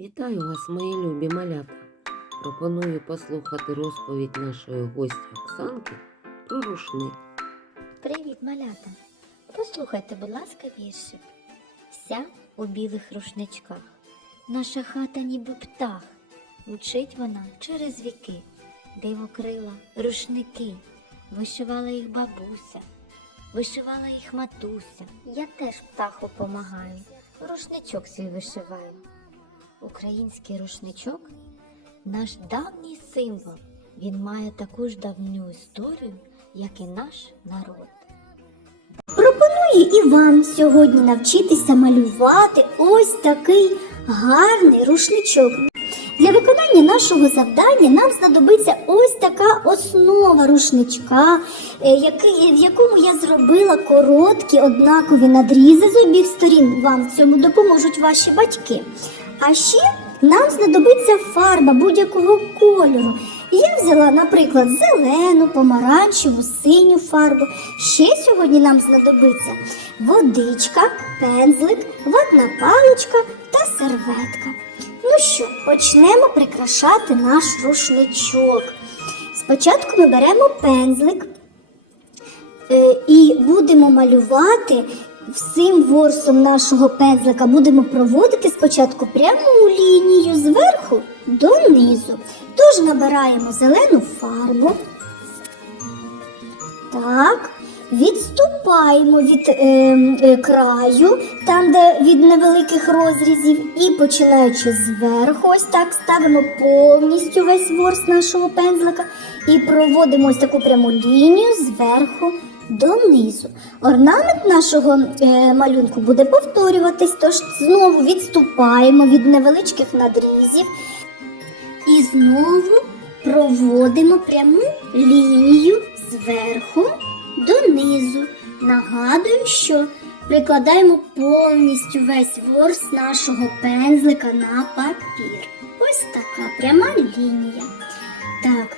Вітаю вас, мої любі малята. Пропоную послухати розповідь нашої гості Оксанки про рушник. Привіт, малята! Послухайте, будь ласка, віршик. Вся у білих рушничках. Наша хата ніби птах. Мчить вона через віки, дивокрила рушники. Вишивала їх бабуся, вишивала їх матуся. Я теж птаху помагаю, рушничок свій вишиваю. Український рушничок наш давній символ. Він має таку ж давню історію, як і наш народ. Пропоную і вам сьогодні навчитися малювати ось такий гарний рушничок. Для виконання нашого завдання нам знадобиться ось така основа рушничка, е, в якому я зробила короткі однакові надрізи з обох сторін. Вам в цьому допоможуть ваші батьки. А ще нам знадобиться фарба будь-якого кольору. Я взяла, наприклад, зелену, помаранчеву, синю фарбу. Ще сьогодні нам знадобиться водичка, пензлик, ватна паличка та серветка. Ну що, почнемо прикрашати наш рушничок. Спочатку ми беремо пензлик е, і будемо малювати всім ворсом нашого пензлика. Будемо проводити спочатку пряму лінію зверху донизу. Тож набираємо зелену фарбу. Так, відступаємо від е, е, краю, там, де від невеликих розрізів, і починаючи зверху, ось так ставимо повністю весь ворс нашого пензлика і проводимо ось таку пряму лінію зверху донизу. Орнамент нашого е, малюнку буде повторюватись, тож знову відступаємо від невеличких надрізів. І знову проводимо пряму лінію зверху донизу. Нагадую, що прикладаємо повністю весь ворс нашого пензлика на папір. Ось така пряма лінія. Так,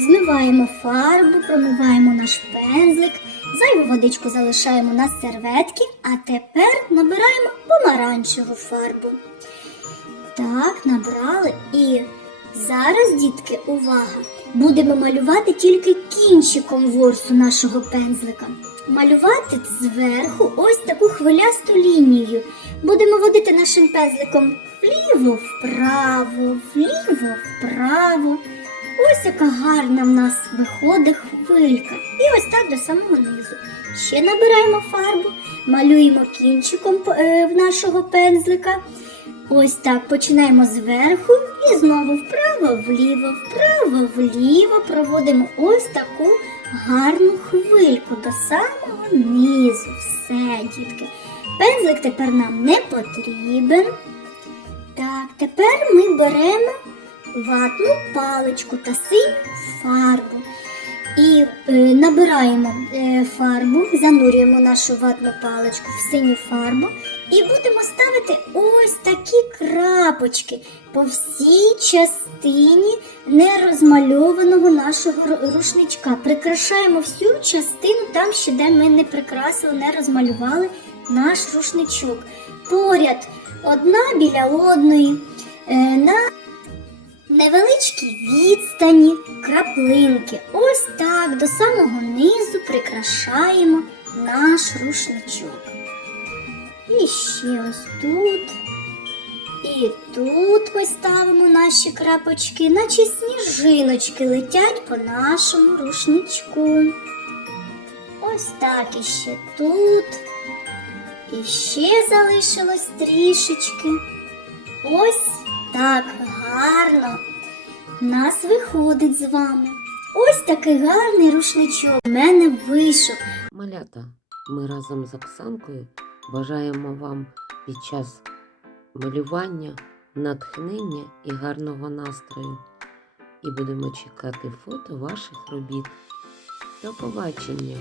змиваємо фарбу, промиваємо наш пензлик, зайву водичку залишаємо на серветки, а тепер набираємо помаранчеву фарбу. Так, набрали. І зараз, дітки, увага! Будемо малювати тільки кінчиком ворсу нашого пензлика. Малювати зверху ось таку хвилясту лінію. Будемо водити нашим пензликом вліво, вправо, вліво, вправо. Ось яка гарна в нас виходить хвилька. І ось так до самого низу. Ще набираємо фарбу, малюємо кінчиком е, в нашого пензлика. Ось так починаємо зверху і знову вправо, вліво, вправо, вліво проводимо ось таку гарну хвильку до самого низу. Все, дітки. Пензлик тепер нам не потрібен. Так, тепер ми беремо ватну паличку та синю фарбу. І е, набираємо е, фарбу, занурюємо нашу ватну паличку в синю фарбу і будемо ставити ось такі крапочки по всій частині нерозмальованого нашого рушничка. Прикрашаємо всю частину там, ще де ми не прикрасили, не розмалювали наш рушничок. Поряд одна біля одної. Е, на невеличкій відстані краплинки. Ось так до самого низу прикрашаємо наш рушничок. І ще ось тут. І тут ми ставимо наші крапочки, наче сніжиночки летять по нашому рушничку. Ось так і ще тут. І ще залишилось трішечки. Ось так гарно нас виходить з вами. Ось такий гарний рушничок у мене вийшов. Малята, ми разом з Оксанкою бажаємо вам під час малювання натхнення і гарного настрою. І будемо чекати фото ваших робіт. До побачення!